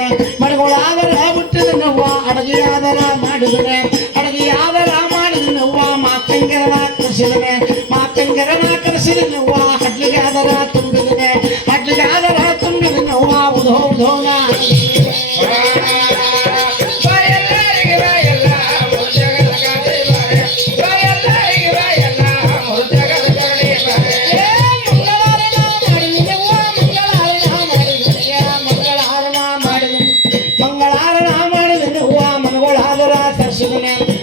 ಮಾಡಿದನೆ ಮನೆಗಳಾದರ ಹುಟ್ಟಿದನವ್ವ ಅಡಗಿಯಾದರ ಮಾಡಿದನೆ ಅಡಗಿಯಾದರ ಮಾಡಿದನವ್ವ ಮಾತಂಗರನ ಕರೆಸಿದನೆ ಮಾತಂಗರನ ಕರೆಸಿದನವ್ವ ಹಡ್ಲಿಗೆ ಆದರ ತುಂಬಿದನೆ ಹಡ್ಲಿಗೆ ಆದರ ತುಂಬಿದನವ್ವ ಉಧೋ ಉಧೋಗ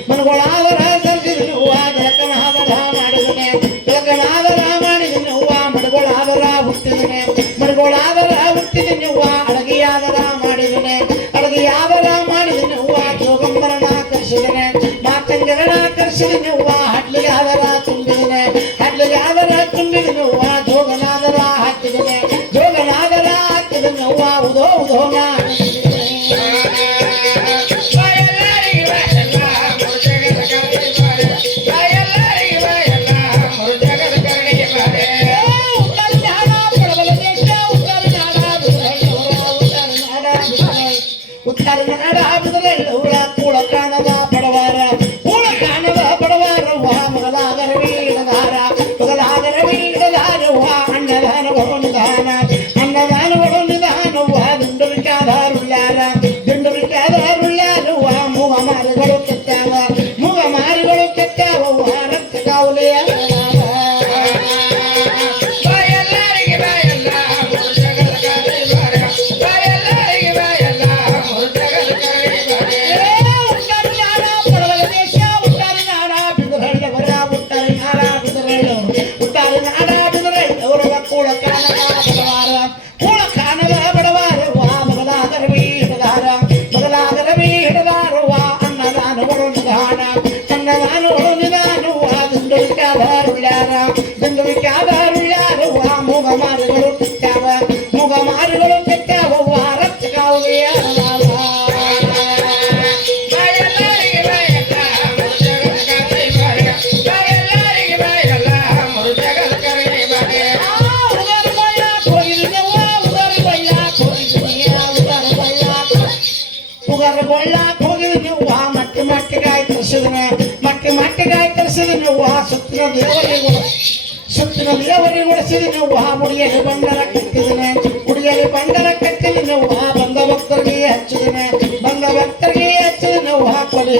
ಮನಗಳಾದರ ಸರಿಸಿದನೆ ಹೂವ ಬೆಳಕನಾದರ ಮಾಡಿದನೆ ಬೆಳಕನಾದರ ಮಾಡಿದನೆ ಹೂವ ಮನಗಳಾದರ ಹುಟ್ಟಿದನೆ ಮನಗಳಾದರ ಹುಟ್ಟಿದನೆ ಹೂವ ಅಡಗಿಯಾದರ ಮಾಡಿದನೆ ಅಡಗಿಯಾದರ ಮಾಡಿದನೆ ಹೂವ ಜೋಗಂಬರನ ಕರೆಸಿದನೆ ಮಾತಂಗರನ ಕರೆಸಿದನೆ ಹೂವ ಹಡ್ಲಿಗೆ ಆದರ ತುಂಬಿದನೆ ಹಡ್ಲಿಗೆ ಆದರ ತುಂಬಿದನೆ ಹೂವ ಜೋಗನಾದರ ಹಾಕಿದನೆ ಜೋಗನಾದರ ಹಾಕಿದನೆ ಹೂವ ಉದೋ ಉದೋನ ಉತ್ತರ ನಾಡ ಬಿದರೆಲ್ಲೂರ ಕೂಳ ಕಾಣದ ಬಡವಾರ ಕೂಳ ಕಾಣದ ಬಡವಾರವ್ವ ಮೊಗಲಾಗರ ವೀಡದಾರ ಮೊಗಲಾಗರ ವೀಡದಾರವ್ವ ಅನ್ನದಾನಗಳು ನಿಧಾನ ಅನ್ನದಾನಗಳು ನಿಧಾನವ್ವ ದಿಂಡುರಿಕಾದಾರುಳ್ಯಾರ ದಿಂಡುರಿಕಾದಾರುಳ್ಯಾರವ್ವ ಮೂಗ ಮಾರಿಗಳು ಕೆತ್ತಾವ ಮೂಗ ಮಾರಿಗಳು ಕೆತ್ತಾವವ್ವ ರಕ್ತ ಕಾವಲಿಯ ಅನ್ನದಾನಗಳು ನಿಧಾನವ್ವ ದಿಂಡುರಿಕಾದಾರುಳ್ಯಾರವ್ವ ಮೂಗ ಮಾರಿಗಳು ಕೆತ್ತಾವ ಮೂಗ ಮಾರಿಗಳು ಕೆತ್ತಾವವ್ವ ರಕ್ತ ಕಾವಲಿಯ ಉಗರಗೊಳ್ಳಾಕ ಹೋಗಿದನವ್ವ ಮಟ್ಟಿ ಮಟ್ಟಿಗಾಯಿ ತರಿಸಿದನೆ ಮಟ್ಟಿ ಮಟ್ಟಿಗಾಯಿ ತರಿಸಿದನವ್ವ ಸುತ್ತಿನ ದೇವರಿಗೆ ಉಳಿಸಿದನವ್ವ ಮುಡಿಯಲ್ಲಿ ಬಂಡರ ಕಟ್ಟಿದನೆ ಮುಡಿಯಲ್ಲಿ ಬಂಡರ ಕಟ್ಟಿದನವ್ವ ಬಂದ ಭಕ್ತರಿಗೆ ಹಚ್ಚಿದನೆ ಬಂದ ಭಕ್ತರಿಗೆ ಹಚ್ಚಿದನವ್ವ ಕೊಲಿ